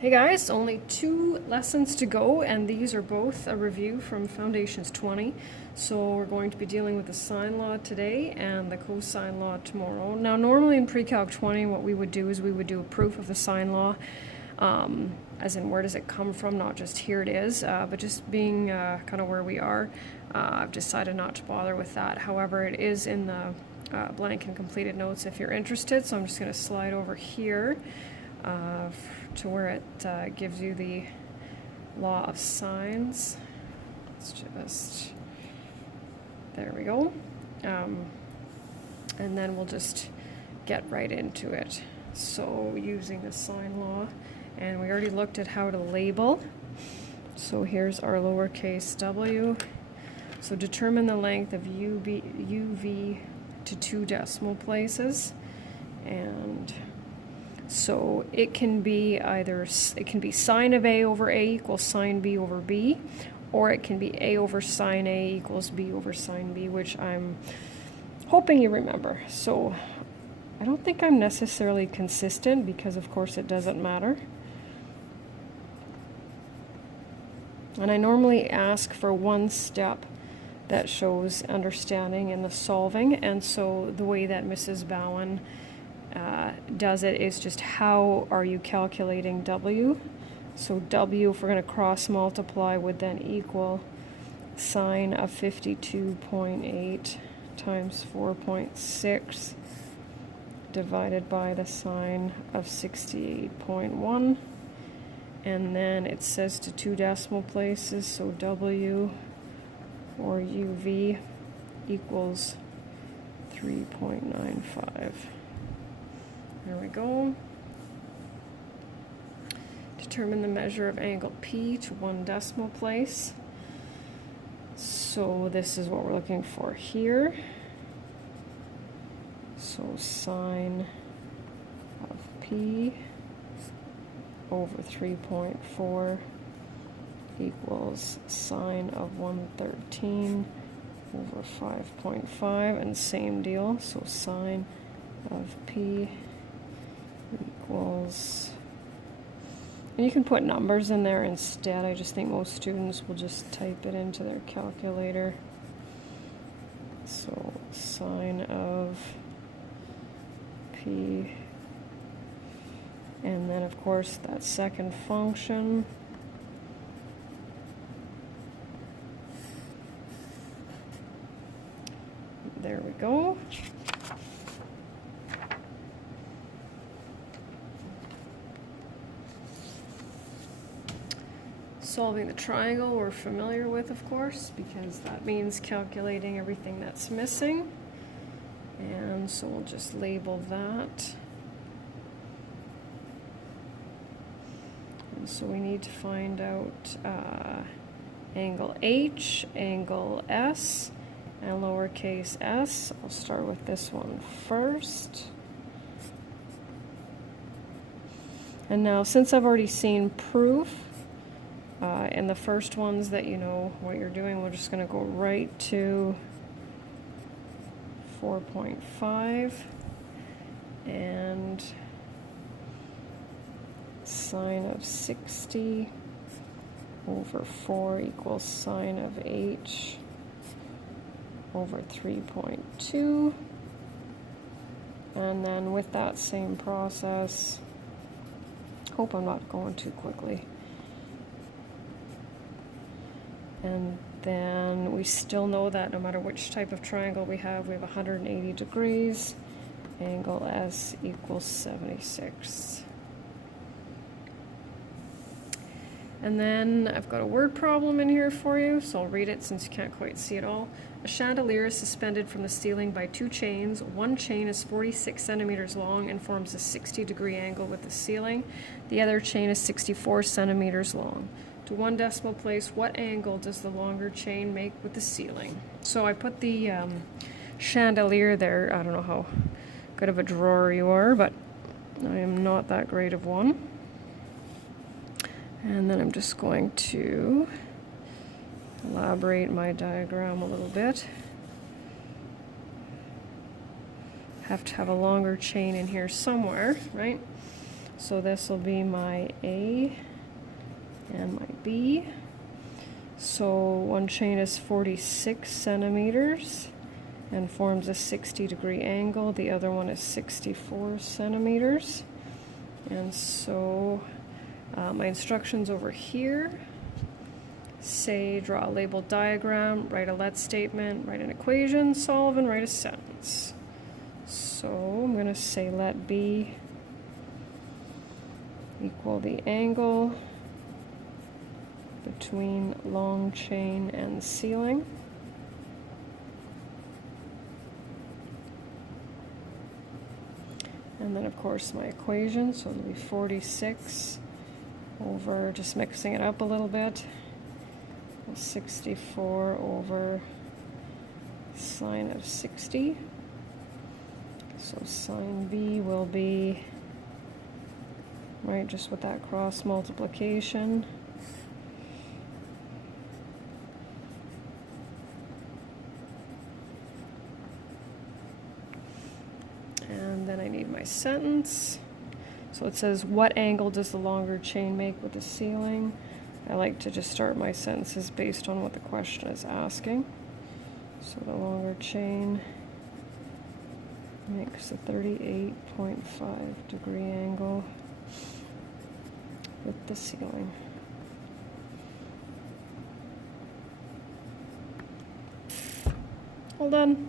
Hey guys, only 2 lessons to go, and these are both a review from Foundations 20. So we're going to be dealing with the sine law today and the cosine law tomorrow. Now normally in Pre-Calc 20 what we would do is we would do a proof of the sine law, as in where does it come from, not just here it is, but just being kind of where we are, I've decided not to bother with that. However, it is in the blank and completed notes if you're interested, so I'm just going to slide over here to where it gives you the law of sines. Let's just, there we go. And then we'll just get right into it. So using the sine law, and we already looked at how to label. So here's our lowercase w. So determine the length of uv to 2 decimal places, and so it can be it can be sine of a over a equals sine b over b, or it can be a over sine a equals b over sine b, which I'm hoping you remember. So I don't think I'm necessarily consistent because of course it doesn't matter. And I normally ask for one step that shows understanding in the solving, and so the way that Mrs. Bowen does it is just how are you calculating w. So w, if we're going to cross multiply, would then equal sine of 52.8 times 4.6 divided by the sine of 68.1, and then it says to 2 decimal places, so w or uv equals 3.95. There we go. Determine the measure of angle P to 1 decimal place. So this is what we're looking for here. So sine of P over 3.4 equals sine of 113 over 5.5, and same deal, so sine of P equals, and you can put numbers in there instead. I just think most students will just type it into their calculator. So sine of P, and then of course that second function, there we go. Solving the triangle we're familiar with, of course, because that means calculating everything that's missing. And so we'll just label that. And so we need to find out angle H, angle S, and lowercase s. I'll start with this one first. And now, since I've already seen proof in the first ones that you know what you're doing, we're just going to go right to 4.5 and sine of 60 over 4 equals sine of h over 3.2, and then with that same process, hope I'm not going too quickly, and then we still know that no matter which type of triangle we have 180 degrees, angle S equals 76. And then I've got a word problem in here for you, so I'll read it since you can't quite see it all. A chandelier is suspended from the ceiling by 2 chains. One chain is 46 centimeters long and forms a 60-degree angle with the ceiling. The other chain is 64 centimeters long. To 1 decimal place, what angle does the longer chain make with the ceiling? So I put the chandelier there. I don't know how good of a drawer you are, but I am not that great of one. And then I'm just going to elaborate my diagram a little bit. Have to have a longer chain in here somewhere, right? So this will be my A and my B. So one chain is 46 centimeters and forms a 60-degree angle. The other one is 64 centimeters. And so my instructions over here say draw a labeled diagram, write a let statement, write an equation, solve, and write a sentence. So I'm going to say let B equal the angle between long chain and ceiling. And then of course my equation, so it'll be 46 over, just mixing it up a little bit, 64 over sine of 60. So sine B will be, right, just with that cross multiplication. And then I need my sentence. So it says, what angle does the longer chain make with the ceiling? I like to just start my sentences based on what the question is asking. So the longer chain makes a 38.5 degree angle with the ceiling. All done.